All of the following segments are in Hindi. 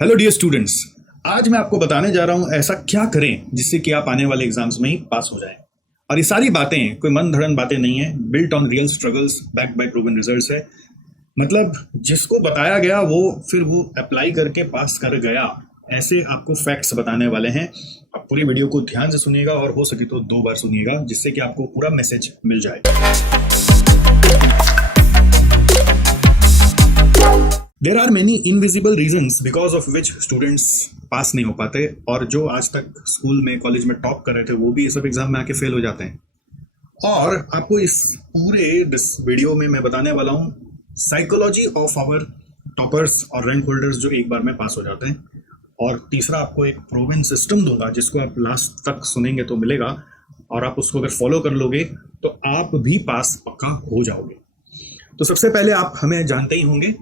Hello dear students. आज मैं आपको बताने जा रहा हूं ऐसा क्या करें जिससे कि आप आने वाले एग्जाम्स में ही पास हो जाएं। और ये सारी बातें कोई मन धड़न बातें नहीं है, built on real struggles backed by proven results है। मतलब जिसको बताया गया वो फिर वो अप्लाई करके पास कर गया, ऐसे आपको फैक्ट्स बताने वाले हैं। आप पूरी वीडियो को ध्यान से सुनिएगा और हो सके तो 2 बार सुनिएगा, जिससे कि आपको पूरा मैसेज मिल जाए। There are many invisible reasons because of which students pass नहीं हो पाते, और जो आज तक स्कूल में कॉलेज में टॉप कर रहे थे वो भी ये सब एग्जाम में आके फेल हो जाते हैं। और आपको इस पूरे वीडियो में मैं बताने वाला हूँ साइकोलॉजी ऑफ आवर टॉपर्स और रैंक होल्डर्स जो एक बार में पास हो जाते हैं। और तीसरा आपको एक प्रूवन सिस्टम दूंगा जिसको आप लास्ट तक सुनेंगे तो मिलेगा, और आप उसको अगर फॉलो कर लोगे तो आप भी पास पक्का हो जाओगे। तो सबसे पहले आप हमें जानते ही होंगे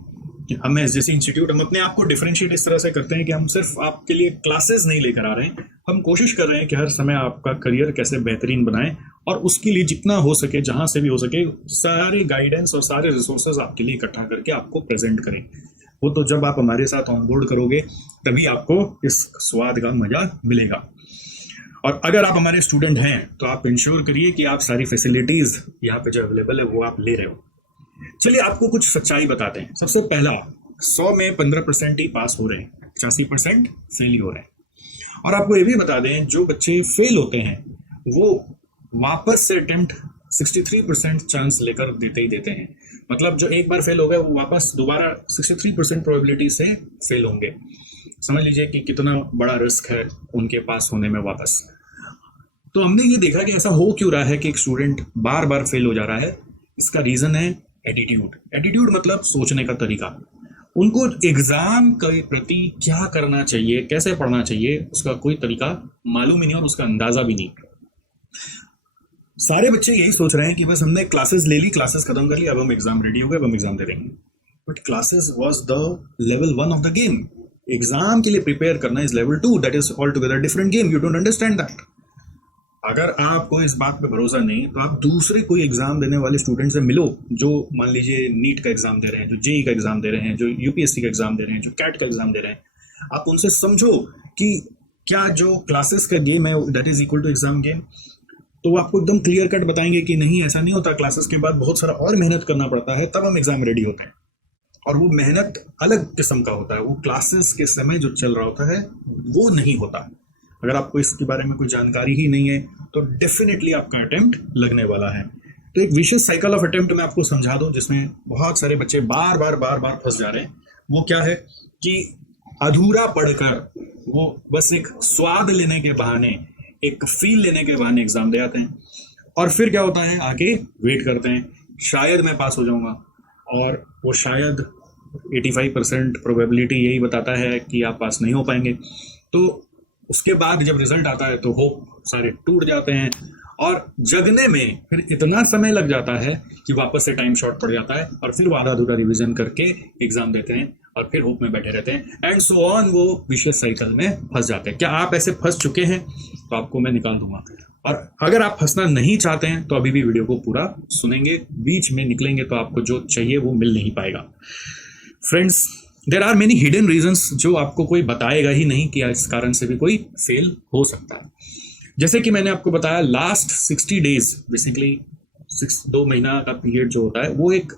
कि हम एसजेसी इंस्टीट्यूट, हम अपने आप को डिफरेंशिएट इस तरह से करते हैं कि हम सिर्फ आपके लिए क्लासेस नहीं लेकर आ रहे हैं, हम कोशिश कर रहे हैं कि हर समय आपका करियर कैसे बेहतरीन बनाएं, और उसके लिए जितना हो सके, जहां से भी हो सके, सारे गाइडेंस और सारे रिसोर्सेज आपके लिए इकट्ठा करके आपको प्रेजेंट करें। वो तो जब आप हमारे साथ ऑनबोर्ड करोगे तभी आपको इस स्वाद का मजा मिलेगा। और अगर आप हमारे स्टूडेंट हैं तो आप इंश्योर करिए कि आप सारी फैसिलिटीज यहाँ पे जो अवेलेबल है वो आप ले रहे हो। चलिए आपको कुछ सच्चाई बताते हैं। सबसे पहला, 100 में 15% ही पास हो रहे हैं, 85% फेल ही हो रहे हैं। और आपको ये भी बता दें, जो बच्चे फेल होते हैं वो वापस से अटेम्प्ट 63% चांस लेकर देते ही देते हैं। मतलब जो एक बार फेल हो गए वो वापस दोबारा 63% प्रोबेबिलिटी से फेल होंगे। समझ लीजिए कि कितना बड़ा रिस्क है उनके पास होने में वापस। तो हमने ये देखा कि ऐसा हो क्यों रहा है कि एक स्टूडेंट बार बार फेल हो जा रहा है। इसका रीजन है एटीट्यूड। एटीट्यूड मतलब सोचने का तरीका। उनको एग्जाम के प्रति क्या करना चाहिए, कैसे पढ़ना चाहिए, उसका कोई तरीका मालूम ही नहीं और उसका अंदाजा भी नहीं। सारे बच्चे यही सोच रहे हैं कि बस हमने क्लासेस ले ली, क्लासेस खत्म कर ली, अब हम एग्जाम रेडी हो गए, अब हम एग्जाम दे देंगे। But classes was the level 1 of the game. Exam के लिए प्रिपेयर करना is level 2, that is all together different game. You don't understand that. अगर आपको इस बात पे भरोसा नहीं तो आप दूसरे कोई एग्जाम देने वाले स्टूडेंट से मिलो, जो मान लीजिए नीट का एग्जाम दे रहे हैं, जो जेई का एग्जाम दे रहे हैं, जो यूपीएससी का एग्जाम दे रहे हैं, जो कैट का एग्जाम दे रहे हैं। आप उनसे समझो कि क्या जो क्लासेस का गेम है that is equal to exam game. तो वो आपको एकदम क्लियर कट बताएंगे कि नहीं, ऐसा नहीं होता, क्लासेस के बाद बहुत सारा और मेहनत करना पड़ता है, तब हम एग्जाम रेडी होते हैं। और वो मेहनत अलग किस्म का होता है, वो क्लासेस के समय जो चल रहा होता है वो नहीं होता। अगर आपको इसके बारे में कोई जानकारी ही नहीं है तो डेफिनेटली आपका अटेम्प्ट लगने वाला है। तो एक विशियस साइकिल ऑफ अटेम्प्ट मैं आपको समझा दूं, जिसमें बहुत सारे बच्चे बार बार फंस जा रहे हैं। वो क्या है कि अधूरा पढ़कर वो बस एक स्वाद लेने के बहाने, एक फील लेने के बहाने एग्जाम दे आते हैं, और फिर क्या होता है, आके वेट करते हैं शायद मैं पास हो जाऊंगा, और वो शायद 85% प्रोबेबिलिटी यही बताता है कि आप पास नहीं हो पाएंगे। तो उसके बाद जब रिजल्ट आता है तो होप सारे टूट जाते हैं, और जगने में फिर इतना समय लग जाता है कि वापस से टाइम शॉर्ट पड़ जाता है, और फिर वो आधा अधूरा रिवीजन करके एग्जाम देते हैं और फिर होप में बैठे रहते हैं, एंड सो ऑन। वो विशियस साइकिल में फंस जाते हैं। क्या आप ऐसे फंस चुके हैं? तो आपको मैं निकाल दूंगा। और अगर आप फंसना नहीं चाहते हैं तो अभी भी वीडियो को पूरा सुनेंगे, बीच में निकलेंगे तो आपको जो चाहिए वो मिल नहीं पाएगा। Friends, there are many hidden reasons जो आपको कोई बताएगा ही नहीं कि इस कारण से भी कोई फेल हो सकता है। जैसे कि मैंने आपको बताया, लास्ट 60 डेज बेसिकली 2 महीना का पीरियड जो होता है वो एक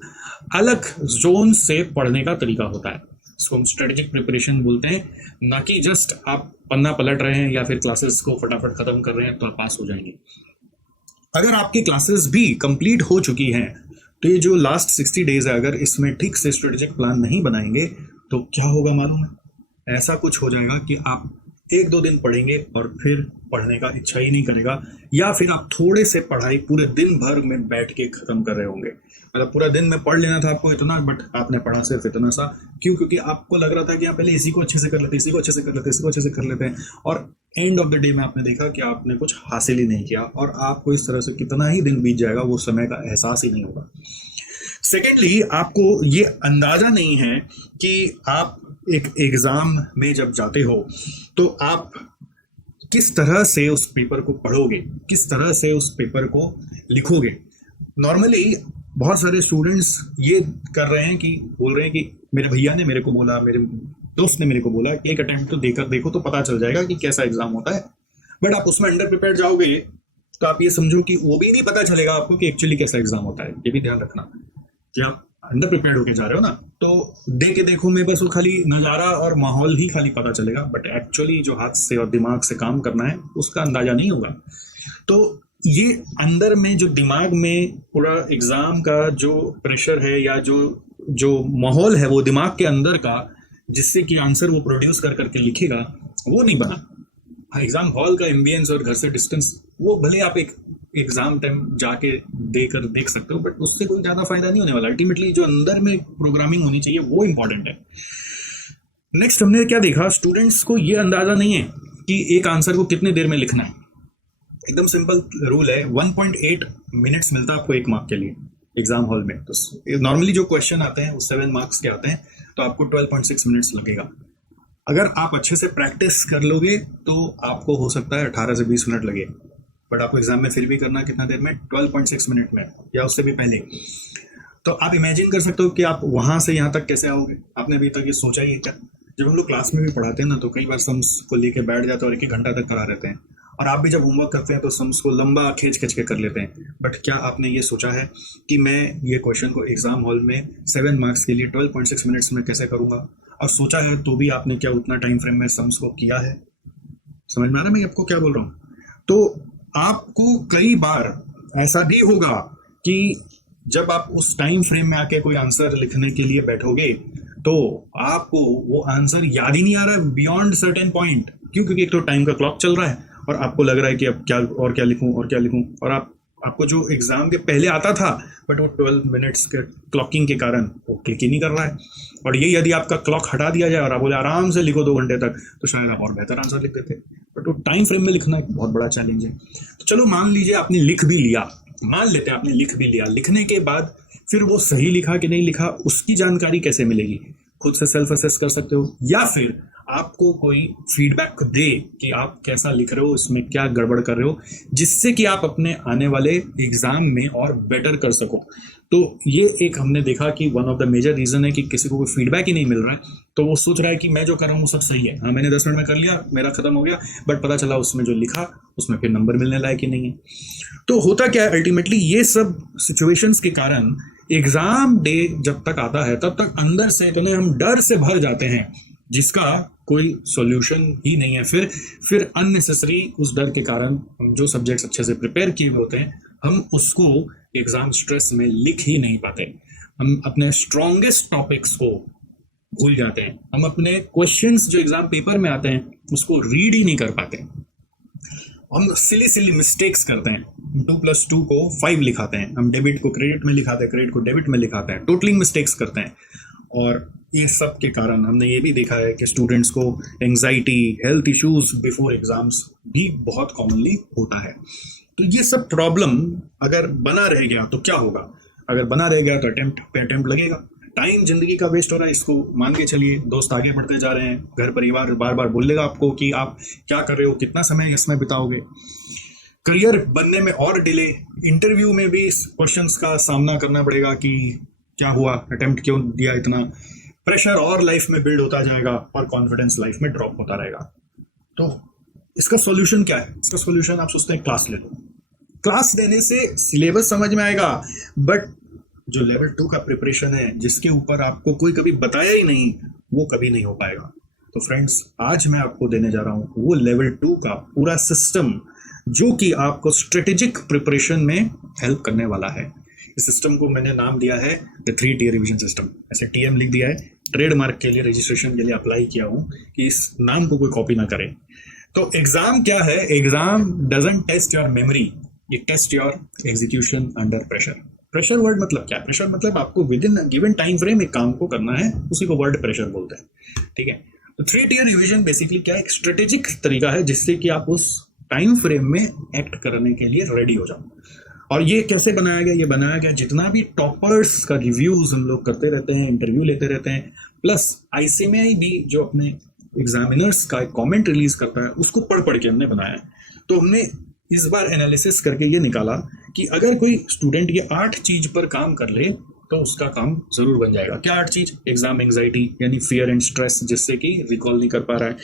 अलग जोन से पढ़ने का तरीका होता है। इसको हम स्ट्रेटेजिक प्रिपरेशन बोलते हैं, ना कि जस्ट आप पन्ना पलट रहे हैं या फिर क्लासेस को फटाफट खत्म कर रहे हैं तो आप पास हो जाएंगे। अगर आपकी क्लासेस भी कंप्लीट हो चुकी हैं तो ये जो लास्ट 60 डेज है, अगर इसमें ठीक से स्ट्रेटेजिक प्लान नहीं बनाएंगे तो क्या होगा मालूम है? ऐसा कुछ हो जाएगा कि आप 1-2 दिन पढ़ेंगे और फिर पढ़ने का इच्छा ही नहीं करेगा, या फिर आप थोड़े से पढ़ाई पूरे दिन भर में बैठ के खत्म कर रहे होंगे। मतलब पूरा दिन में पढ़ लेना था आपको इतना, बट आपने पढ़ा सिर्फ इतना सा। क्यों? क्योंकि आपको लग रहा था कि आप पहले इसी को अच्छे से कर लेते, इसी को अच्छे से कर लेते, इसी को अच्छे से कर लेते हैं, और एंड ऑफ द डे में आपने देखा कि आपने कुछ हासिल ही नहीं किया, और आपको इस तरह से कितना ही दिन बीत जाएगा वो समय का एहसास ही नहीं होगा। सेकेंडली, आपको ये अंदाजा नहीं है कि आप एक एग्जाम में जब जाते हो तो आप किस तरह से उस पेपर को पढ़ोगे, किस तरह से उस पेपर को लिखोगे। नॉर्मली बहुत सारे स्टूडेंट्स ये कर रहे हैं कि बोल रहे हैं कि मेरे भैया ने मेरे को बोला, मेरे दोस्त ने मेरे को बोला कि एक अटेम्प्ट तो देकर देखो तो पता चल जाएगा कि कैसा एग्जाम होता है। बट आप उसमें अंडर प्रिपेयर जाओगे तो आप ये समझो कि वो भी नहीं पता चलेगा आपको कि एक्चुअली कैसा एग्जाम होता है। ये भी ध्यान रखना कि आप अंडर प्रिपेयर होके जा रहे हो ना, तो दे के देखो में बस वो खाली नज़ारा और माहौल ही खाली पता चलेगा, बट एक्चुअली जो हाथ से और दिमाग से काम करना है उसका अंदाजा नहीं होगा। तो ये अंदर में जो दिमाग में पूरा एग्जाम का जो प्रेशर है या जो जो माहौल है वो दिमाग के अंदर का, जिससे कि आंसर वो प्रोड्यूस कर करके लिखेगा, वो नहीं बना। एग्जाम हॉल का एम्बियंस और घर से डिस्टेंस वो भले आप एक एग्जाम टाइम जाके देख सकते हो, बट उससे कोई ज्यादा फायदा नहीं होने वाला। अल्टीमेटली जो अंदर में प्रोग्रामिंग होनी चाहिए वो इंपॉर्टेंट है। नेक्स्ट हमने क्या देखा, स्टूडेंट्स को ये अंदाजा नहीं है कि एक आंसर को कितने देर में लिखना है। एकदम सिंपल रूल है, 1.8 मिनट्स मिलता है आपको एक मार्क के लिए एग्जाम हॉल में। तो नॉर्मली जो क्वेश्चन आते हैं वो 7 मार्क्स के आते हैं, तो आपको 12.6 मिनट्स लगेगा। अगर आप अच्छे से प्रैक्टिस कर लोगे तो आपको हो सकता है 18 से 20 मिनट लगे, बट आपको एग्जाम में फिर भी करना कितना देर में, 12.6 मिनट में या उससे भी पहले। तो आप इमेजिन कर सकते हो कि आप वहां से यहाँ तक कैसे आओगे। आपने अभी तक ये सोचा ही है क्या? जब हम लोग क्लास में भी पढ़ाते हैं ना, तो कई बार सम्स को लेके बैठ जाते हैं और 1-1 घंटा तक करा रहते हैं, और आप भी जब होमवर्क करते हैं तो सम्स को लंबा खींच खींच के कर लेते हैं। बट क्या आपने ये सोचा है कि मैं ये क्वेश्चन को एग्जाम हॉल में 7 मार्क्स के लिए 12.6 मिनट्स में कैसे करूंगा? और सोचा है तो भी आपने क्या उतना टाइम फ्रेम में सम्स को किया है? समझ में आ रहा है मैं आपको क्या बोल रहा हूँ? तो आपको कई बार ऐसा भी होगा कि जब आप उस टाइम फ्रेम में आके कोई आंसर लिखने के लिए बैठोगे तो आपको वो आंसर याद ही नहीं आ रहा है बियॉन्ड सर्टेन पॉइंट। क्यों? क्योंकि एक तो टाइम का क्लॉक चल रहा है और आपको लग रहा है कि अब क्या लिखूं और क्या लिखूं, और आपको जो एग्जाम के पहले आता था बट वो 12 मिनट्स के क्लॉकिंग के कारण वो क्लिक ही नहीं कर रहा है। और ये यदि आपका क्लॉक हटा दिया जाए और आप बोले आराम से लिखो 2 घंटे तक, तो शायद आप और बेहतर आंसर लिख देते। बट वो टाइम फ्रेम में लिखना एक बहुत बड़ा चैलेंज है। तो चलो मान लीजिए आपने लिख भी लिया, मान लेते हैं आपने लिख भी लिया, लिखने के बाद फिर वो सही लिखा कि नहीं लिखा उसकी जानकारी कैसे मिलेगी? खुद से सेल्फ असेस कर सकते हो, या फिर आपको कोई फीडबैक दे कि आप कैसा लिख रहे हो, इसमें क्या गड़बड़ कर रहे हो, जिससे कि आप अपने आने वाले एग्जाम में और बेटर कर सको। तो ये एक हमने देखा कि one of the major reason है कि किसी को कोई फीडबैक ही नहीं मिल रहा है, तो वो सोच रहा है कि मैं जो कर रहा हूँ वो सब सही है, हाँ मैंने 10 मिनट में कर लिया, मेरा खत्म हो गया, बट पता चला उसमें जो लिखा उसमें फिर नंबर मिलने लायक ही नहीं है। तो होता क्या है अल्टीमेटली, ये सब सिचुएशंस के कारण एग्जाम डे जब तक आता है तब तक अंदर से इतने हम डर से भर जाते हैं जिसका कोई सॉल्यूशन ही नहीं है। फिर अननेसेसरी उस डर के कारण हम जो सब्जेक्ट्स अच्छे से प्रिपेयर किए हुए होते हैं हम उसको एग्जाम स्ट्रेस में लिख ही नहीं पाते। हम अपने स्ट्रॉन्गेस्ट टॉपिक्स को भूल जाते हैं, हम अपने क्वेश्चंस जो एग्जाम पेपर में आते हैं उसको रीड ही नहीं कर पाते, हम सिली मिस्टेक्स करते हैं। 2+2 को 5 लिखाते हैं, हम डेबिट को क्रेडिट में लिखाते हैं, क्रेडिट को डेबिट में लिखाते हैं, टोटलिंग मिस्टेक्स करते हैं। और ये सब के कारण हमने ये भी देखा है कि स्टूडेंट्स को anxiety, health issues before exams भी बहुत कॉमनली होता है। तो ये सब प्रॉब्लम अगर बना रह गया तो क्या होगा? अगर बना रह गया तो अटेम्प्ट पे अटेम्प्ट लगेगा, टाइम जिंदगी का वेस्ट हो रहा है, इसको मान के चलिए। दोस्त आगे बढ़ते जा रहे हैं, घर परिवार बार बार बोलेगा आपको कि आप क्या कर रहे हो, कितना समय इसमें बिताओगे, करियर बनने में और डिले, इंटरव्यू में भी इस क्वेश्चंस का सामना करना पड़ेगा कि क्या हुआ, अटेम्प्ट क्यों दिया, इतना प्रेशर और लाइफ में बिल्ड होता जाएगा और कॉन्फिडेंस लाइफ में ड्रॉप होता रहेगा। तो इसका सॉल्यूशन क्या है? इसका सॉल्यूशन आप सोचते हैं क्लास ले लो, क्लास देने से सिलेबस समझ में आएगा, बट जो लेवल 2 का प्रिपरेशन है जिसके ऊपर आपको कोई कभी बताया ही नहीं वो कभी नहीं हो पाएगा। तो फ्रेंड्स आज मैं आपको देने जा रहा हूं वो लेवल 2 का पूरा सिस्टम जो कि आपको स्ट्रेटेजिक प्रिपरेशन में हेल्प करने वाला है। इस सिस्टम को मैंने नाम दिया है द 3 टियर रिवीजन सिस्टम। ऐसे TM लिख दिया है, ट्रेडमार्क के लिए रजिस्ट्रेशन के लिए अप्लाई किया हूं कि इस नाम को कोई कॉपी ना करे। तो एग्जाम क्या है? Exam doesn't test your memory, it test your execution under pressure. Pressure word मतलब क्या? प्रेशर मतलब आपको within given time frame एक काम को करना है, उसी को वर्ड प्रेशर बोलते हैं, ठीक है। तो 3 टियर रिवीजन बेसिकली क्या है? एक स्ट्रेटेजिक तरीका है जिससे कि आप उस टाइम फ्रेम में एक्ट करने के लिए रेडी हो जाओ। और ये कैसे बनाया गया? ये बनाया गया जितना भी टॉपर्स का रिव्यूज हम लोग करते रहते हैं, इंटरव्यू लेते रहते हैं, प्लस ICMI भी जो अपने एग्जामिनर्स का एक कमेंट रिलीज करता है उसको पढ़ के हमने बनाया है। तो हमने इस बार एनालिसिस करके ये निकाला कि अगर कोई स्टूडेंट ये 8 चीज पर काम कर ले तो उसका काम जरूर बन जाएगा। क्या 8 चीज? एग्जाम एंग्जाइटी यानी फियर एंड स्ट्रेस, जिससे कि रिकॉल नहीं कर पा रहा है।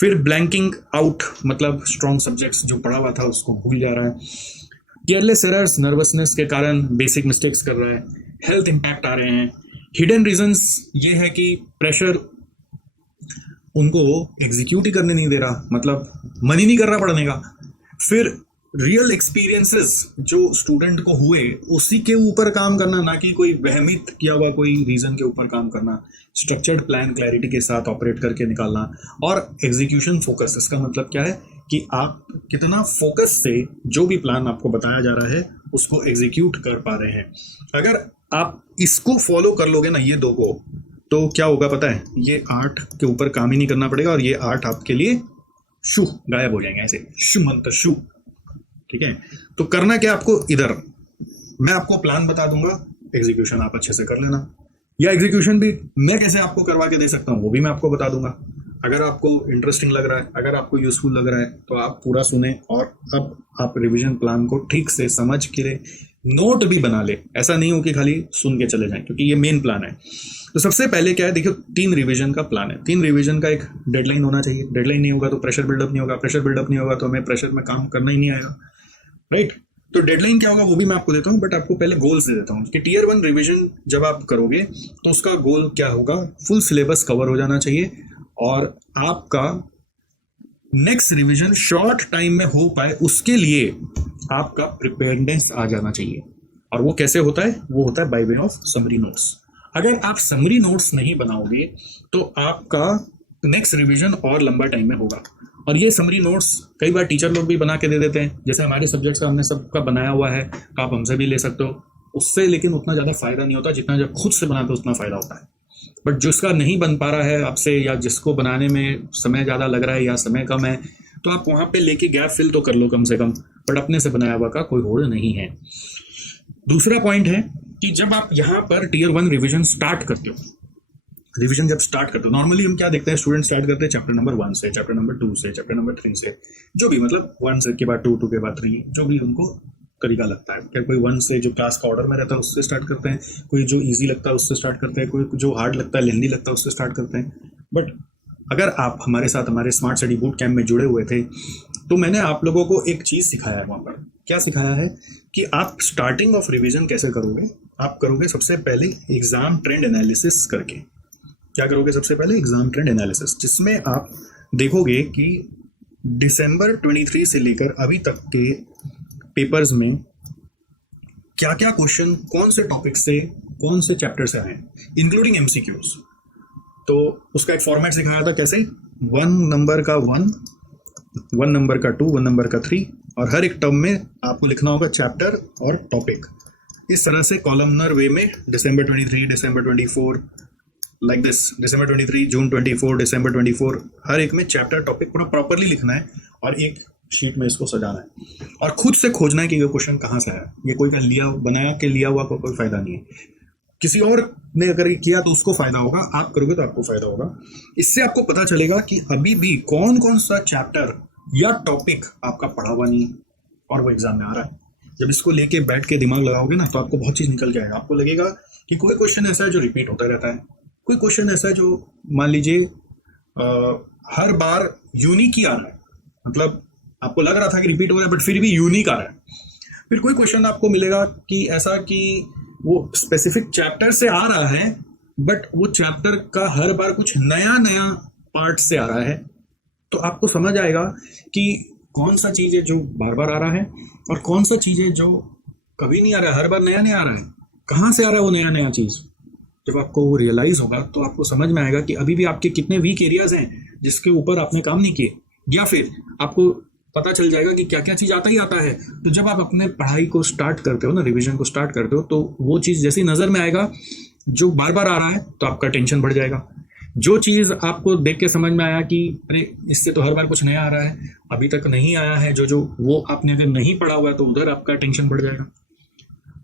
फिर ब्लैंकिंग आउट, मतलब स्ट्रॉन्ग सब्जेक्ट्स जो पढ़ा हुआ था उसको भूल जा रहा है। केयरलेस एरर्स, नर्वसनेस के कारण बेसिक मिस्टेक्स कर रहा है। हेल्थ इंपैक्ट आ रहे हैं। हिडन रीजंस ये है कि प्रेशर उनको एग्जीक्यूट ही करने नहीं दे रहा, मतलब मन ही नहीं कर रहा पढ़ने का। फिर रियल एक्सपीरियंसेस जो स्टूडेंट को हुए उसी के ऊपर काम करना, ना कि कोई वहमित किया हुआ कोई रीजन के ऊपर काम करना। स्ट्रक्चर्ड प्लान क्लैरिटी के साथ ऑपरेट करके निकालना। और एग्जीक्यूशन फोकस, इसका मतलब क्या है कि आप कितना फोकस से जो भी प्लान आपको बताया जा रहा है उसको एग्जीक्यूट कर पा रहे हैं। अगर आप इसको फॉलो कर लोगे ना, ये दो को, तो क्या होगा पता है? ये 8 के ऊपर काम ही नहीं करना पड़ेगा और ये 8 आपके लिए शू गायब हो जाएंगे, ऐसे शू मंत्र शू। ठीक है, तो करना क्या आपको? इधर मैं आपको प्लान बता दूंगा, एग्जीक्यूशन आप अच्छे से कर लेना, या एग्जीक्यूशन भी मैं कैसे आपको करवा के दे सकता हूँ वो भी मैं आपको बता दूंगा। अगर आपको इंटरेस्टिंग लग रहा है, अगर आपको यूजफुल लग रहा है, तो आप पूरा सुने और अब आप रिवीजन प्लान को ठीक से समझ के नोट भी बना ले। ऐसा नहीं हो कि खाली सुन के चले जाएं, क्योंकि ये मेन प्लान है। तो सबसे पहले क्या है, देखिए 3 रिवीजन का प्लान है। 3 रिवीजन का एक डेडलाइन होना चाहिए। डेडलाइन नहीं होगा तो प्रेशर बिल्डअप नहीं होगा, प्रेशर बिल्डअप नहीं होगा तो हमें प्रेशर में काम करना ही नहीं आएगा, राइट? तो डेडलाइन क्या होगा वो भी मैं आपको देता हूँ, बट आपको पहले गोल्स दे देता हूँ कि टीयर 1 रिवीजन जब आप करोगे तो उसका गोल क्या होगा? फुल सिलेबस कवर हो जाना चाहिए और आपका नेक्स्ट रिवीजन शॉर्ट टाइम में हो पाए उसके लिए आपका प्रिपेयर्डनेस आ जाना चाहिए। और वो कैसे होता है? वो होता है by way of summary notes. अगर आप समरी नोट्स नहीं बनाओगे तो आपका नेक्स्ट रिवीजन और लंबा टाइम में होगा। और ये समरी नोट्स कई बार टीचर लोग भी बना के दे देते हैं, जैसे हमारे सब्जेक्ट्स का हमने सबका बनाया हुआ है, तो आप हमसे भी ले सकते हो उससे, लेकिन उतना ज़्यादा फायदा नहीं होता जितना जब खुद से बनाते हो उतना फायदा होता है। बट जिसका नहीं बन पा रहा है आपसे, या जिसको बनाने में समय ज़्यादा लग रहा है या समय कम है, तो आप वहाँ पे लेके गैप फिल तो कर लो कम से कम, बट अपने से बनाया हुआ का कोई होड़ नहीं है। दूसरा पॉइंट है कि जब आप यहाँ पर टीयर 1 रिवीजन स्टार्ट करते हो, रिवीजन जब स्टार्ट करते हो, नॉर्मली हम क्या देखते हैं, स्टूडेंट स्टार्ट करते हैं चैप्टर नंबर 1 से, चैप्टर नंबर 2 से, चैप्टर नंबर 3 से, जो भी, मतलब 1 से के बाद 2, 2 के बाद 3, जो भी उनको तरीका लगता है। क्या कोई 1 से जो क्लास का ऑर्डर में रहता है उससे स्टार्ट करते हैं, कोई जो इजी लगता है उससे स्टार्ट करते हैं, कोई जो हार्ड लगता है, लेंदी लगता है उससे स्टार्ट करते हैं। बट अगर आप हमारे साथ हमारे स्मार्ट स्टडी बूट कैंप में जुड़े हुए थे तो मैंने आप लोगों को एक चीज़ सिखाया है वहाँ पर। क्या सिखाया है कि आप स्टार्टिंग ऑफ रिवीजन कैसे करोगे? आप करोगे सबसे पहले एग्जाम ट्रेंड एनालिसिस करके। क्या करोगे? सबसे पहले एग्जाम ट्रेंड एनालिसिस, जिसमें आप देखोगे कि दिसंबर 23 से लेकर अभी तक के पेपर्स में क्या क्या क्वेश्चन कौन से टॉपिक से कौन से चैप्टर से आए, इंक्लूडिंग एमसीक्यूज। तो उसका एक फॉर्मेट सिखाया था, कैसे 1 नंबर का 1, 1 नंबर का 2, 1 नंबर का 3, और हर एक टर्म में आपको लिखना होगा चैप्टर और टॉपिक। इस तरह से कॉलमनर वे में दिसंबर 23, दिसंबर 24, लाइक दिस, दिसंबर 23, जून 24, दिसंबर 24, हर एक में चैप्टर टॉपिक पूरा प्रॉपरली लिखना है और एक शीट में इसको सजाना है और खुद से खोजना है कि ये क्वेश्चन कहाँ से आया। ये कोई का लिया बनाया के लिया हुआ कोई फायदा नहीं है। किसी और ने अगर किया तो उसको फायदा होगा, आप करोगे तो आपको फायदा होगा। इससे आपको पता चलेगा कि अभी भी कौन कौन सा चैप्टर या टॉपिक आपका पढ़ा हुआ नहीं और वो एग्जाम में आ रहा है। जब इसको लेके बैठ के दिमाग लगाओगे ना तो आपको बहुत चीज़ निकल के आएगा। आपको लगेगा कि कोई क्वेश्चन ऐसा है जो रिपीट होता रहता है, कोई क्वेश्चन ऐसा है जो मान लीजिए हर बार यूनिक ही आ रहा है, मतलब आपको लग रहा था कि रिपीट हो रहा है बट फिर भी यूनिक आ रहा है। फिर कोई क्वेश्चन आपको मिलेगा कि ऐसा कि वो स्पेसिफिक चैप्टर से आ रहा है बट वो चैप्टर का हर बार कुछ नया नया पार्ट से आ रहा है। तो आपको समझ आएगा कि कौन सा चीज़ है जो बार बार आ रहा है और कौन सा चीज़ है जो कभी नहीं आ रहा है, हर बार नया नया आ रहा है। कहाँ से आ रहा है वो नया नया चीज़? जब आपको वो रियलाइज़ होगा तो आपको समझ में आएगा कि अभी भी आपके कितने वीक एरियाज हैं जिसके ऊपर आपने काम नहीं किए, या फिर आपको पता चल जाएगा कि क्या क्या चीज़ आता ही आता है। तो जब आप अपने पढ़ाई को स्टार्ट करते हो ना, रिवीजन को स्टार्ट करते हो, तो वो चीज़ जैसी नज़र में आएगा जो बार बार आ रहा है तो आपका टेंशन बढ़ जाएगा। जो चीज़ आपको देख के समझ में आया कि अरे इससे तो हर बार कुछ नया आ रहा है, अभी तक नहीं आया है, जो वो आपने अगर नहीं पढ़ा हुआ है तो उधर आपका टेंशन बढ़ जाएगा।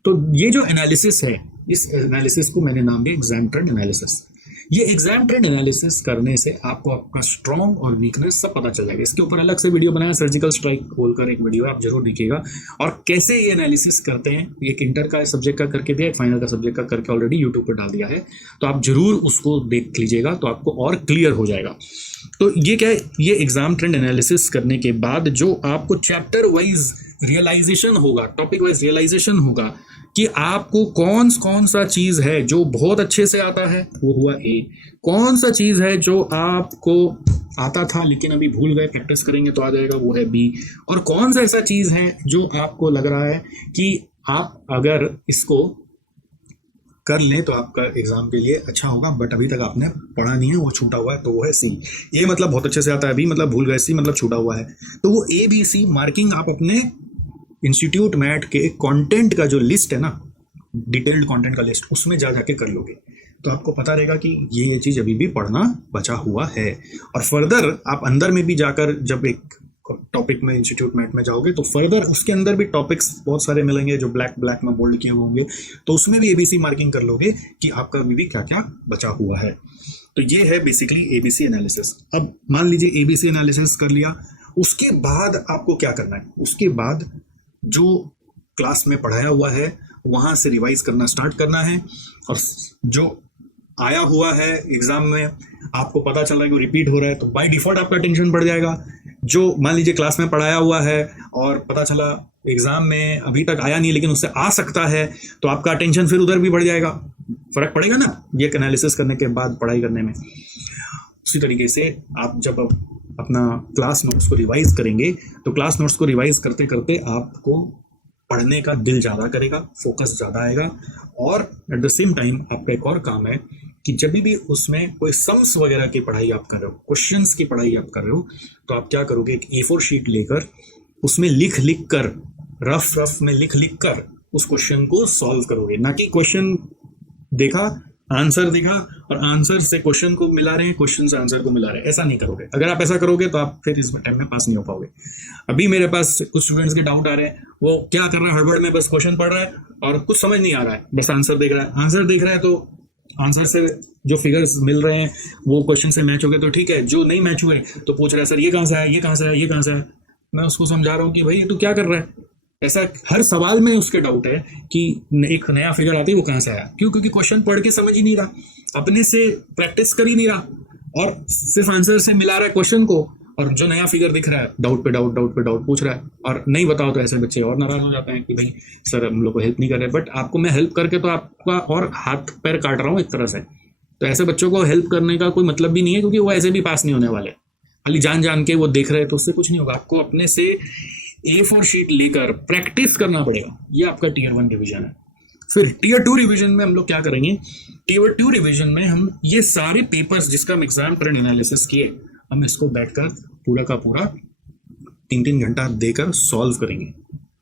तो ये जो एनालिसिस है, इस एनालिसिस को मैंने नाम दिया एग्जाम ट्रेंड एनालिसिस। ये एग्जाम ट्रेंड एनालिसिस करने से आपको आपका स्ट्रॉन्ग और वीकनेस सब पता चल जाएगा। इसके ऊपर अलग से वीडियो बनाया, सर्जिकल स्ट्राइक बोलकर एक वीडियो आप जरूर देखिएगा। और कैसे ये एनालिसिस करते हैं, एक इंटर का सब्जेक्ट का करके दिया, एक फाइनल का सब्जेक्ट का करके ऑलरेडी यूट्यूब पर डाल दिया है, तो आप जरूर उसको देख लीजिएगा, तो आपको और क्लियर हो जाएगा। तो ये क्या है, ये एग्जाम ट्रेंड एनालिसिस करने के बाद जो आपको चैप्टर वाइज रियलाइजेशन होगा, टॉपिक वाइज रियलाइजेशन होगा कि आपको कौन कौन सा चीज है जो बहुत अच्छे से आता है, वो हुआ ए। कौन सा चीज है जो आपको आता था लेकिन अभी भूल गए, प्रैक्टिस करेंगे तो आ जाएगा, वो है बी। और कौन सा ऐसा चीज है जो आपको लग रहा है कि आप अगर इसको कर लें तो आपका एग्जाम के लिए अच्छा होगा, बट अभी तक आपने पढ़ा नहीं है, वो छूटा हुआ है, तो वो है सी। ए मतलब बहुत अच्छे से आता है, बी मतलब भूल गए, सी मतलब छूटा हुआ है। तो वो ए बी सी मार्किंग आप अपने इंस्टीट्यूट मैट के कंटेंट का जो लिस्ट है ना, डिटेल्ड कंटेंट का लिस्ट, उसमें जा जाके कर लोगे, तो आपको पता रहेगा कि ये चीज़ अभी भी पढ़ना बचा हुआ है। और फर्दर आप अंदर में भी जाकर जब एक टॉपिक में इंस्टीट्यूट मैट में जाओगे तो फर्दर उसके अंदर भी टॉपिक्स बहुत सारे मिलेंगे जो ब्लैक में बोल्ड किए हुए होंगे, तो उसमें भी एबीसी मार्किंग कर लोगे कि आपका अभी भी क्या क्या बचा हुआ है। तो ये है बेसिकली एबीसी एनालिसिस। अब मान लीजिए एबीसी एनालिसिस कर लिया, उसके बाद आपको क्या करना है, उसके बाद जो क्लास में पढ़ाया हुआ है वहां से रिवाइज करना स्टार्ट करना है। और जो आया हुआ है एग्जाम में आपको पता चल रहा है कि रिपीट हो रहा है, तो बाय डिफॉल्ट आपका टेंशन बढ़ जाएगा। जो मान लीजिए क्लास में पढ़ाया हुआ है और पता चला एग्जाम में अभी तक आया नहीं लेकिन उससे आ सकता है, तो आपका टेंशन फिर उधर भी बढ़ जाएगा। फर्क पड़ेगा ना ये एनालिसिस करने के बाद पढ़ाई करने में। उसी तरीके से आप जब अपना क्लास नोट्स को रिवाइज करेंगे तो क्लास नोट्स को रिवाइज करते करते आपको पढ़ने का दिल ज़्यादा करेगा, फोकस ज़्यादा आएगा। और एट द सेम टाइम आपका एक और काम है कि जब भी उसमें कोई सम्स वगैरह की पढ़ाई आप कर रहे हो, क्वेश्चंस की पढ़ाई आप कर रहे हो, तो आप क्या करोगे, एक A4 शीट लेकर उसमें लिख कर, रफ में लिख कर उस क्वेश्चन को सॉल्व करोगे। ना कि क्वेश्चन देखा, आंसर देखा और आंसर से क्वेश्चन को मिला रहे हैं, क्वेश्चन से आंसर को मिला रहे हैं, ऐसा नहीं करोगे। अगर आप ऐसा करोगे तो आप फिर इस टाइम में पास नहीं हो पाओगे। अभी मेरे पास कुछ स्टूडेंट्स के डाउट आ रहे हैं, वो क्या कर रहा है, हड़बड़ में बस क्वेश्चन पढ़ रहा है और कुछ समझ नहीं आ रहा है, बस आंसर देख रहा है। आंसर देख रहा है तो आंसर से जो फिगर्स मिल रहे हैं वो क्वेश्चन से मैच हो गए तो ठीक है, जो नहीं मैच हुए तो पूछ रहा है सर ये कहाँ से आया, ये कहाँ से आया, ये कहाँ से आया। मैं उसको समझा रहा हूँ कि भाई तू क्या कर रहा है। ऐसा हर सवाल में उसके डाउट है कि एक नया फिगर आती है वो कहाँ से आया, क्यों, क्योंकि क्वेश्चन पढ़ के समझ ही नहीं रहा, अपने से प्रैक्टिस कर ही नहीं रहा और सिर्फ आंसर से मिला रहा है क्वेश्चन को, और जो नया फिगर दिख रहा है डाउट पे डाउट पूछ रहा है और नहीं बताओ तो ऐसे बच्चे और नाराज हो जाते हैं कि भाई सर हम लोग को हेल्प नहीं कर रहे। बट आपको मैं हेल्प करके तो आपका और हाथ पैर काट रहा हूँ एक तरह से, तो ऐसे बच्चों को हेल्प करने का कोई मतलब भी नहीं है, क्योंकि वो ऐसे भी पास नहीं होने वाले। खाली जान के वो देख रहे हैं तो उससे कुछ नहीं होगा। आपको अपने से A4 शीट लेकर प्रैक्टिस करना पड़ेगा। ये आपका टियर 1 रिवीजन है। फिर टियर 2 रिवीजन में हम लोग क्या करेंगे, टियर 2 रिवीजन में हम ये सारे पेपर्स जिसका हम एग्जाम ट्रेंड एनालिसिस किए, हम इसको बैठकर पूरा का पूरा 3-3 घंटा देकर सॉल्व करेंगे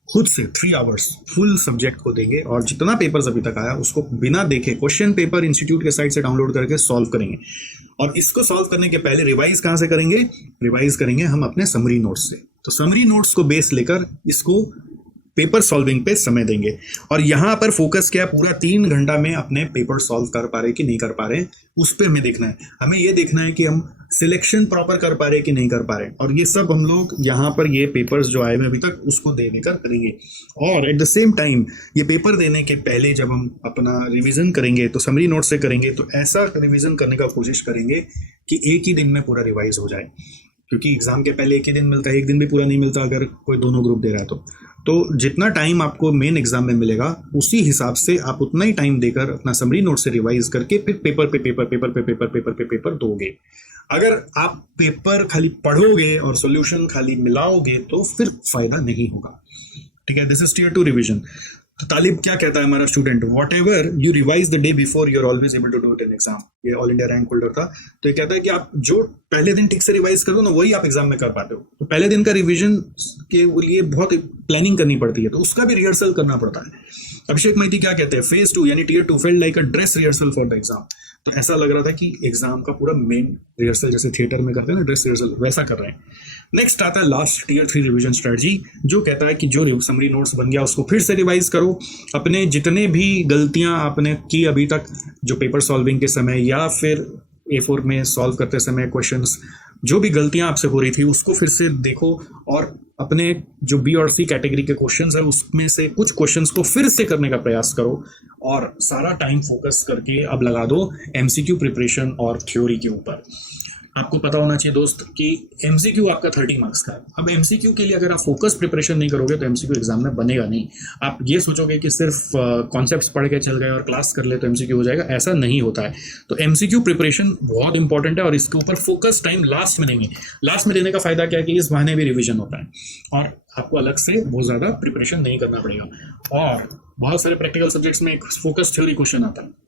खुद से। 3 आवर्स फुल सब्जेक्ट को देंगे और जितना पेपर्स अभी तक आया उसको बिना देखे क्वेश्चन पेपर इंस्टीट्यूट के साइट से डाउनलोड करके सॉल्व करेंगे। और इसको सॉल्व करने के पहले रिवाइज कहाँ से करेंगे, रिवाइज करेंगे हम अपने समरी नोट्स से। तो समरी नोट्स को बेस लेकर इसको पेपर सॉल्विंग पे समय देंगे। और यहाँ पर फोकस क्या, पूरा 3 घंटा में अपने पेपर सॉल्व कर पा रहे कि नहीं कर पा रहे, उस पर हमें देखना है। हमें ये देखना है कि हम सिलेक्शन प्रॉपर कर पा रहे कि नहीं कर पा रहे, और ये सब हम लोग यहाँ पर ये पेपर्स जो आए हुए अभी तक उसको दे देकर करेंगे। और एट द सेम टाइम ये पेपर देने के पहले जब हम अपना रिवीजन करेंगे तो समरी नोट से करेंगे, तो ऐसा रिवीजन करने का कोशिश करेंगे कि एक ही दिन में पूरा रिवाइज हो जाए, क्योंकि एग्जाम के पहले एक ही दिन मिलता है, एक दिन भी पूरा नहीं मिलता अगर कोई दोनों ग्रुप दे रहा है तो जितना टाइम आपको मेन एग्जाम में मिलेगा उसी हिसाब से आप उतना ही टाइम देकर अपना समरी नोट से रिवाइज करके फिर पेपर दोगे। अगर आप पेपर खाली पढ़ोगे और सॉल्यूशन खाली मिलाओगे तो फिर फायदा नहीं होगा। ठीक है, दिस इज टियर 2 रिवीजन। तो तालिब क्या कहता है हमारा student, whatever you revise the day before you are always able to do it in exam. ये ऑल इंडिया रैंक होल्डर था, तो ये कहता है कि आप जो पहले दिन ठीक से रिवाइज कर दो ना वही आप एग्जाम में कर पाते हो। तो पहले दिन का रिवीजन के लिए बहुत प्लानिंग करनी पड़ती है, तो उसका भी रिहर्सल करना पड़ता है। अभिषेक मैती क्या कहते हैं, फेज 2 यानी tier 2 felt like a dress rehearsal for the exam. तो ऐसा लग रहा था कि एग्जाम का पूरा मेन रिहर्सल जैसे थिएटर में करते हैं ना ड्रेस रिहर्सल, वैसा कर रहे हैं। नेक्स्ट आता है लास्ट टीयर 3 रिवीजन स्ट्रेटजी, जो कहता है कि जो समरी नोट्स बन गया उसको फिर से रिवाइज करो। अपने जितने भी गलतियां आपने की अभी तक जो पेपर सॉल्विंग के समय या फिर A4 में सॉल्व करते समय क्वेश्चंस, जो भी गलतियां आपसे हो रही थी उसको फिर से देखो, और अपने जो बी और सी कैटेगरी के क्वेश्चंस है उसमें से कुछ क्वेश्चंस को फिर से करने का प्रयास करो, और सारा टाइम फोकस करके अब लगा दो एमसीक्यू प्रिपरेशन और थ्योरी के ऊपर। आपको पता होना चाहिए दोस्त कि एमसीक्यू आपका 30 मार्क्स का है। अब एमसीक्यू के लिए अगर आप फोकस प्रिपरेशन नहीं करोगे तो एमसीक्यू एग्जाम में बनेगा नहीं। आप ये सोचोगे कि सिर्फ कॉन्सेप्ट्स पढ़ के चल गए और क्लास कर ले तो एमसीक्यू हो जाएगा, ऐसा नहीं होता है। तो एमसीक्यू प्रिपरेशन बहुत इंपॉर्टेंट है, और इसके ऊपर फोकस टाइम लास्ट में देंगे। लास्ट में देने का फायदा क्या है कि इस बहाने भी रिविजन होता है और आपको अलग से बहुत ज़्यादा प्रिपरेशन नहीं करना पड़ेगा। और बहुत सारे प्रैक्टिकल सब्जेक्ट्स में एक फोकस थ्योरी क्वेश्चन आता है।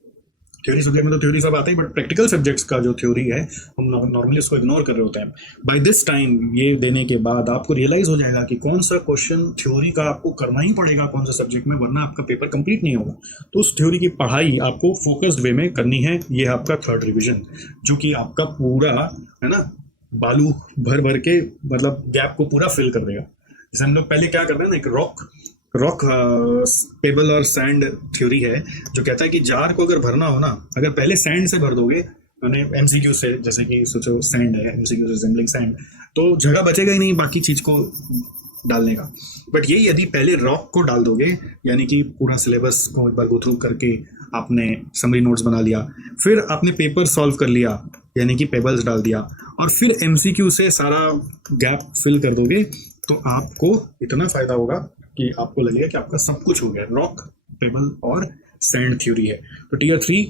थ्योरी सब्जेक्ट में तो थ्योरी सब आता है, बट प्रैक्टिकल सब्जेक्ट्स का जो थ्योरी है हम नॉर्मली उसको इग्नोर कर रहे होते हैं। बाय दिस टाइम ये देने के बाद आपको रियलाइज हो जाएगा कि कौन सा क्वेश्चन थ्योरी का आपको करना ही पड़ेगा कौन सा सब्जेक्ट में, वरना आपका पेपर कंप्लीट नहीं होगा। तो उस थ्योरी की पढ़ाई आपको फोकस्ड वे में करनी है। ये है आपका 3rd रिविजन, जो कि आपका पूरा है ना बालू भर भर के मतलब गैप को पूरा फिल कर देगा। जैसे हम लोग पहले क्या करते हैं ना, एक रॉक पेबल और सैंड थ्योरी है जो कहता है कि जार को अगर भरना हो ना, अगर पहले सैंड से भर दोगे मैंने एमसीक्यू से, जैसे कि सोचो सैंड है, एमसीक्यू रिजेंबलिंग सैंड, तो जगह बचेगा ही नहीं बाकी चीज को डालने का। बट ये यदि पहले रॉक को डाल दोगे, यानी कि पूरा सिलेबस को एक बार गो थ्रू करके आपने समरी नोट्स बना लिया, फिर आपने पेपर सॉल्व कर लिया यानी कि पेबल्स डाल दिया, और फिर एमसीक्यू से सारा गैप फिल कर दोगे, तो आपको इतना फायदा होगा कि आपको लगेगा कि आपका सब कुछ हो गया। रॉक, पेबल और सैंड थ्योरी है, तो टीयर 3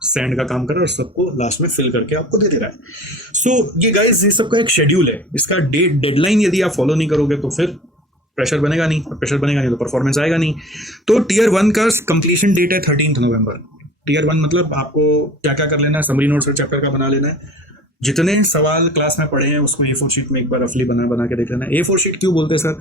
सैंड का काम कर रहा है और सबको लास्ट में फिल करके आपको दे रहा है। सो ये गाइस ये सबका एक शेड्यूल है। इसका डेडलाइन यदि आप फॉलो नहीं करोगे तो फिर प्रेशर बनेगा नहीं, और प्रेशर बनेगा नहीं तो परफॉर्मेंस आएगा नहीं। तो टीयर 1 का कंप्लीशन डेट है 13 नवंबर। टीयर 1 मतलब आपको क्या क्या कर लेना है, समरी नोट्स और चैप्टर का बना लेना है। जितने सवाल क्लास में पढ़े हैं उसको A4 शीट में एक बार रफली बना के देख लेना है। A4 शीट क्यों बोलते हैं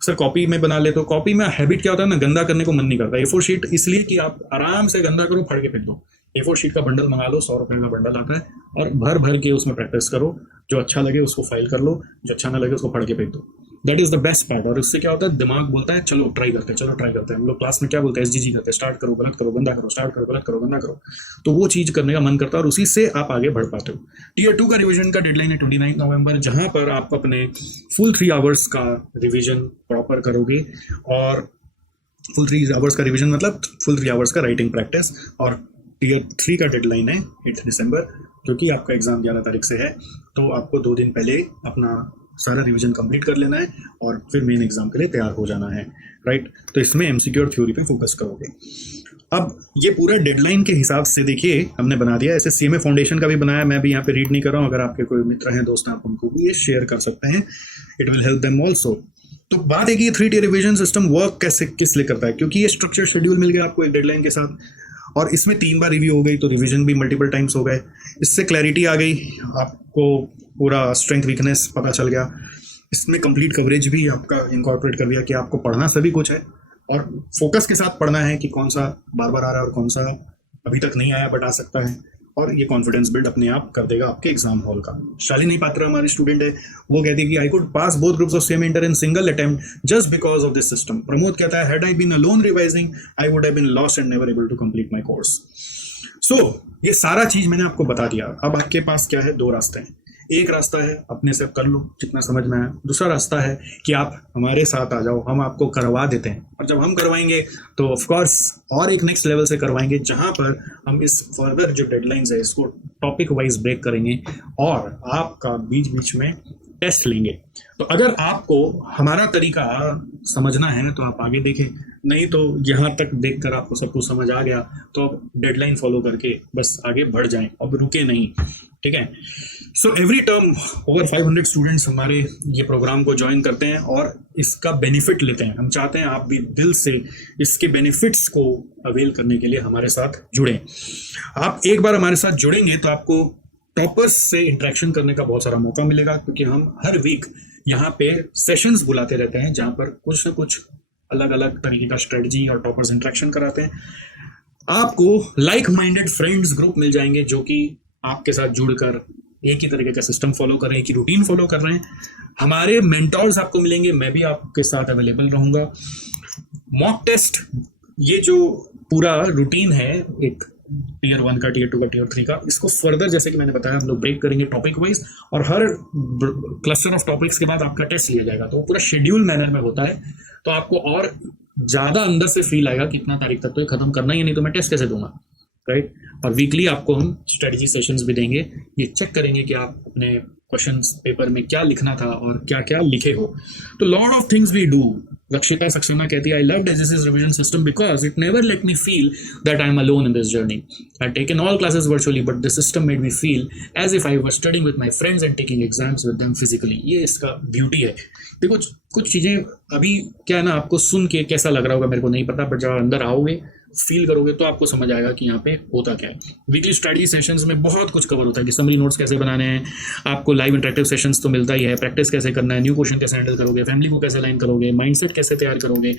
सर कॉपी में बना ले, तो कॉपी में हैबिट क्या होता है ना, गंदा करने को मन नहीं करता। A4 शीट इसलिए कि आप आराम से गंदा करो, फाड़ के फेंक दो। A4 शीट का बंडल मंगा लो, 100 रुपए का बंडल आता है, और भर भर के उसमें प्रैक्टिस करो। जो अच्छा लगे उसको फाइल कर लो, जो अच्छा ना लगे उसको फाड़ के फेंक दो। That is the best part. और इससे क्या होता है, दिमाग बोलता है चलो ट्राई करते हैं, चलो ट्राई करते हैं। हम लोग क्लास में क्या बोलते हैं, SGG करते हैं, स्टार्ट करो गलत करो गंदा करो, स्टार्ट करो गलत करो गंदा करो, तो वो चीज करने का मन करता है और उसी से आप आगे बढ़ पाते हो। टीयर 2 का रिवीजन का डेडलाइन है 29 नवंबर, जहां पर आप अपने फुल 3 आवर्स का रिवीजन प्रॉपर करोगे। और फुल 3 आवर्स का रिवीजन मतलब फुल 3 आवर्स का राइटिंग प्रैक्टिस। और टीयर 3 का डेडलाइन है 8 दिसंबर, क्योंकि आपका एग्जाम 11 तारीख से है, तो आपको 2 दिन पहले अपना सारा रिवीजन कंप्लीट कर लेना है और फिर मेन एग्जाम के लिए तैयार हो जाना है, राइट। तो इसमें एमसीक्यू और थ्योरी पे फोकस करोगे। अब ये पूरा डेडलाइन के हिसाब से देखिए हमने बना दिया। ऐसे CMA फाउंडेशन का भी बनाया, मैं भी यहाँ पे रीड नहीं कर रहा हूँ। अगर आपके कोई मित्र हैं, दोस्त हैं, आप उनको भी ये शेयर कर सकते हैं, it will help them also. तो बात है कि ये 3 टियर रिवीजन सिस्टम वर्क कैसे किस लिए करता है, क्योंकि ये स्ट्रक्चर शेड्यूल मिल गया आपको एक डेडलाइन के साथ, और इसमें 3 बार रिव्यू हो गई तो रिवीजन भी मल्टीपल टाइम्स हो गए। इससे क्लैरिटी आ गई, आपको पूरा स्ट्रेंथ वीकनेस पता चल गया। इसमें कंप्लीट कवरेज भी आपका इनकॉर्पोरेट कर दिया कि आपको पढ़ना सभी कुछ है और फोकस के साथ पढ़ना है कि कौन सा बार बार आ रहा है और कौन सा अभी तक नहीं आया बट आ सकता है। और ये कॉन्फिडेंस बिल्ड अपने आप कर देगा आपके एग्जाम हॉल का। शालिनी पात्रा हमारे स्टूडेंट है, वो कहती है कि I could pass both groups of same inter in single attempt just because of this system. Pramod कहता है had I been alone revising I would have been lost and never able to complete my course. So ये सारा चीज मैंने आपको बता दिया। अब आपके पास क्या है, 2 रास्ते हैं। एक रास्ता है अपने से कर लो जितना समझ में आया, दूसरा रास्ता है कि आप हमारे साथ आ जाओ, हम आपको करवा देते हैं। और जब हम करवाएंगे तो ऑफ कोर्स और एक नेक्स्ट लेवल से करवाएंगे, जहां पर हम इस फर्दर जो डेडलाइंस है इसको टॉपिक वाइज ब्रेक करेंगे और आपका बीच बीच में टेस्ट लेंगे। तो अगर आपको हमारा तरीका समझना है तो आप आगे देखें, नहीं तो यहाँ तक देखकर आपको सब कुछ समझ आ गया तो अब डेडलाइन फॉलो करके बस आगे बढ़ जाएं, अब रुके नहीं, ठीक है। So every term over 500 students हमारे ये प्रोग्राम को ज्वाइन करते हैं और इसका बेनिफिट लेते हैं। हम चाहते हैं आप भी दिल से इसके बेनिफिट्स को अवेल करने के लिए हमारे साथ जुड़ें। आप एक बार हमारे साथ जुड़ेंगे तो आपको टॉपर्स से इंटरेक्शन करने का बहुत सारा मौका मिलेगा, क्योंकि हम हर वीक यहाँ पे सेशंस बुलाते रहते हैं जहाँ पर कुछ ना कुछ अलग अलग तरीके का स्ट्रेटजी और टॉपर्स इंटरेक्शन कराते हैं। आपको लाइक माइंडेड फ्रेंड्स ग्रुप मिल जाएंगे जो कि आपके साथ जुड़कर एक ही तरीके का सिस्टम फॉलो कर रहे हैं, एक ही रूटीन फॉलो कर रहे हैं। हमारे मेंटोर्स आपको मिलेंगे, मैं भी आपके साथ अवेलेबल रहूंगा। मॉक टेस्ट, ये जो पूरा रूटीन है एक टीयर 1 का, टीयर 2 का, टीयर 3 का, इसको फर्दर जैसे कि मैंने बताया हम लोग ब्रेक करेंगे टॉपिक वाइज, और हर क्लस्टर ऑफ टॉपिक्स के बाद आपका टेस्ट लिया जाएगा। तो वो पूरा शेड्यूल मैनर में होता है, तो आपको और ज्यादा अंदर से फील आएगा कि इतना तारीख तक तो ये खत्म करना ही है, नहीं तो मैं टेस्ट कैसे दूंगा, राइट। और वीकली आपको हम स्ट्रेटजी सेशंस भी देंगे, ये चेक करेंगे कि आप अपने क्वेश्चंस पेपर में क्या लिखना था और क्या क्या लिखे हो। तो lot of things we do. Rakshita Saxena कहती है, आई लव्ड एसएससी's revision system because it never let me feel that I am alone in this journey. I had taken all classes virtually but this system made me feel as if I was studying with my friends and taking exams with them physically. ये इसका ब्यूटी है। देखो कुछ चीजें अभी क्या है ना, आपको सुन के कैसा लग रहा होगा मेरे को नहीं पता, बट जब अंदर आओगे फील करोगे तो आपको समझ आएगा कि यहाँ पे होता क्या है। वीकली स्टडी सेशंस में बहुत कुछ कवर होता है कि समरी नोट्स कैसे बनाने हैं, आपको लाइव इंटरेक्टिव सेशंस तो मिलता ही है, प्रैक्टिस कैसे करना है, न्यू क्वेश्चन कैसे हैंडल करोगे, फैमिली को कैसे लाइन करोगे, माइंडसेट कैसे तैयार करोगे,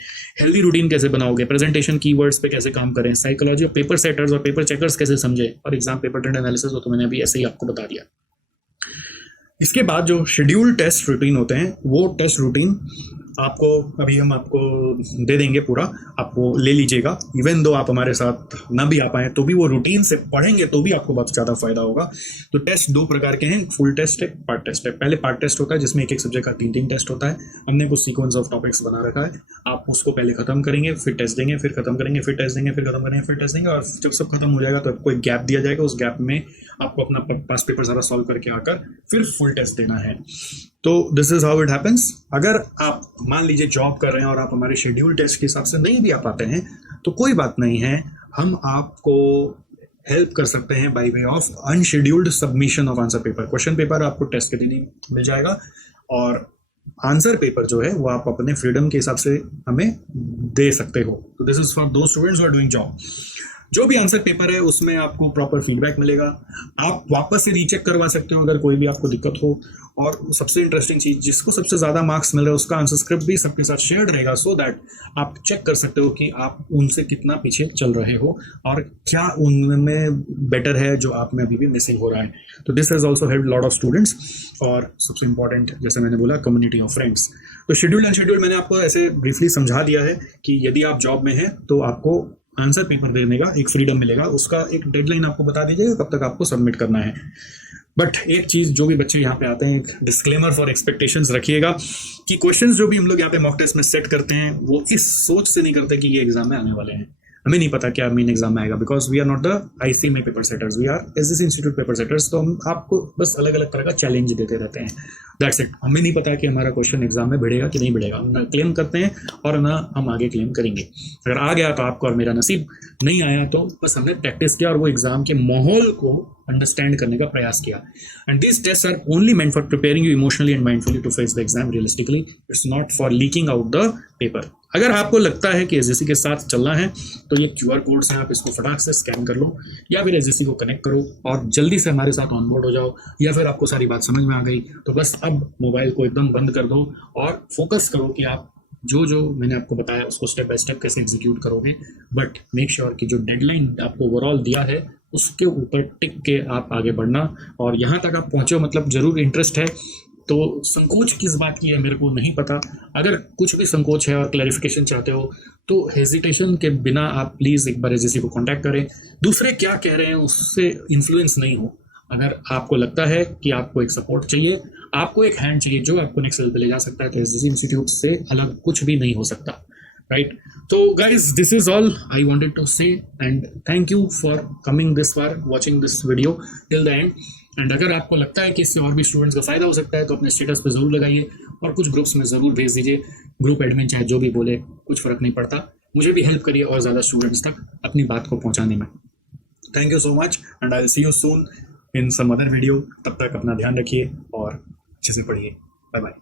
हेल्दी रूटीन कैसे बनाओगे, प्रेजेंटेशन कीवर्ड्स पे कैसे काम करें, साइकोलॉजी ऑफ पेपर सेटर्स और पेपर चेकर्स कैसे समझे, और एग्जाम पेपर ट्रेंड एनालिसिस तो मैंने अभी ऐसे ही आपको बता दिया। इसके बाद जो शेड्यूल टेस्ट रूटीन होते हैं, वो टेस्ट रूटीन आपको अभी हम आपको दे देंगे पूरा, आपको ले लीजिएगा। इवन दो आप हमारे साथ ना भी आ पाए तो भी वो रूटीन से पढ़ेंगे तो भी आपको बहुत ज़्यादा फायदा होगा। तो टेस्ट दो प्रकार के हैं, फुल टेस्ट है, पार्ट टेस्ट है। पहले पार्ट टेस्ट होता है जिसमें एक एक सब्जेक्ट का 3-3 टेस्ट होता है। हमने कुछ सीक्वेंस ऑफ टॉपिक्स बना रखा है, आप उसको पहले खत्म करेंगे, फिर टेस्ट देंगे, फिर खत्म करेंगे, फिर टेस्ट देंगे, फिर खत्म करेंगे, फिर टेस्ट देंगे, और जब सब खत्म हो जाएगा तो आपको एक गैप दिया जाएगा। उस गैप में आपको अपना पास पेपर सारा सॉल्व करके आकर फिर फुल टेस्ट देना है। तो this is how it happens. अगर आप मान लीजिए जॉब कर रहे हैं और आप हमारे शेड्यूल टेस्ट के हिसाब से नहीं भी आ पाते हैं तो कोई बात नहीं है, हम आपको हेल्प कर सकते हैं by way of unscheduled submission of answer paper. Question paper आपको टेस्ट के दिन ही मिल जाएगा और आंसर पेपर जो है वो आप अपने फ्रीडम के हिसाब से हमें दे सकते हो। तो this is for those students who are doing job. जो भी आंसर पेपर है उसमें आपको प्रॉपर फीडबैक मिलेगा, आप वापस से रीचेक करवा सकते हो अगर कोई भी आपको दिक्कत हो। और सबसे इंटरेस्टिंग चीज, जिसको सबसे ज्यादा मार्क्स मिल रहा है उसका आंसर स्क्रिप्ट भी सबके साथ शेयर्ड रहेगा, सो दैट आप चेक कर सकते हो कि आप उनसे कितना पीछे चल रहे हो और क्या उनमें बेटर है जो आप में अभी भी मिसिंग हो रहा है। तो this has also help lot of students. और सबसे इंपॉर्टेंट, जैसे मैंने बोला, कम्युनिटी ऑफ फ्रेंड्स। तो शेड्यूल एंड शेड्यूल मैंने आपको ऐसे ब्रीफली समझा दिया है कि यदि आप जॉब में हैं तो आपको आंसर पेपर देने का एक फ्रीडम मिलेगा, उसका एक डेडलाइन आपको बता दीजिएगा कब तक आपको सबमिट करना है। बट एक चीज, जो भी बच्चे यहाँ पे आते हैं, एक डिस्क्लेमर फॉर एक्सपेक्टेशंस रखिएगा कि क्वेश्चंस जो भी हम लोग यहाँ पे मॉक टेस्ट में सेट करते हैं वो इस सोच से नहीं करते कि ये एग्जाम में आने वाले हैं। हमें नहीं पता क्या मेन एग्जाम में आएगा, because we are not the ICMA paper setters, we are SSC institute paper setters. तो हम आपको बस अलग अलग तरह का चैलेंज देते रहते हैं, दैट्स इट। हमें नहीं पता कि हमारा क्वेश्चन एग्जाम में भिड़ेगा कि नहीं भिड़ेगा, हम ना क्लेम करते हैं और ना हम आगे क्लेम करेंगे। अगर आ गया तो आपको और मेरा नसीब, नहीं आया तो बस हमने प्रैक्टिस किया और वो एग्जाम के माहौल को अंडरस्टैंड करने का प्रयास किया। And this test are only meant for preparing you emotionally and mindfully to face the exam realistically, it's not for leaking out the paper. अगर आपको लगता है कि एसएससी के साथ चलना है तो ये क्यूआर कोड्स हैं, आप इसको फटाक से स्कैन कर लो या फिर एसएससी को कनेक्ट करो और जल्दी से हमारे साथ ऑनबोर्ड हो जाओ। या फिर आपको सारी बात समझ में आ गई तो बस अब मोबाइल को एकदम बंद कर दो और फोकस करो कि आप जो जो मैंने आपको बताया उसको स्टेप बाय स्टेप कैसे एग्जीक्यूट करोगे। बट मेक श्योर कि जो डेडलाइन आपको ओवरऑल दिया है उसके ऊपर टिक के आप आगे बढ़ना। और यहाँ तक आप पहुँचो, मतलब जरूर इंटरेस्ट है तो संकोच किस बात की है मेरे को नहीं पता। अगर कुछ भी संकोच है और क्लैरिफिकेशन चाहते हो तो हेजिटेशन के बिना आप प्लीज़ एक बार एसएससी को कांटेक्ट करें। दूसरे क्या कह रहे हैं उससे इन्फ्लुएंस नहीं हो। अगर आपको लगता है कि आपको एक सपोर्ट चाहिए, आपको एक हैंड चाहिए जो आपको नेक्स्ट लेवल पे ले जा सकता है, तो एसएससी इंस्टीट्यूट से अलग कुछ भी नहीं हो सकता, राइट। तो guys, this is all I wanted to say and thank you for coming this far, watching this video till the end. And अगर आपको लगता है कि इससे और भी स्टूडेंट्स का फायदा हो सकता है तो अपने स्टेटस पे जरूर लगाइए और कुछ ग्रुप्स में जरूर भेज दीजिए। ग्रुप एडमिन चाहे जो भी बोले, कुछ फर्क नहीं पड़ता, मुझे भी हेल्प करिए और ज़्यादा स्टूडेंट्स तक अपनी बात को पहुंचाने में। Thank you so much and I will see you soon in some other video. तब तक अपना ध्यान रखिए और अच्छे से पढ़िए। Bye bye.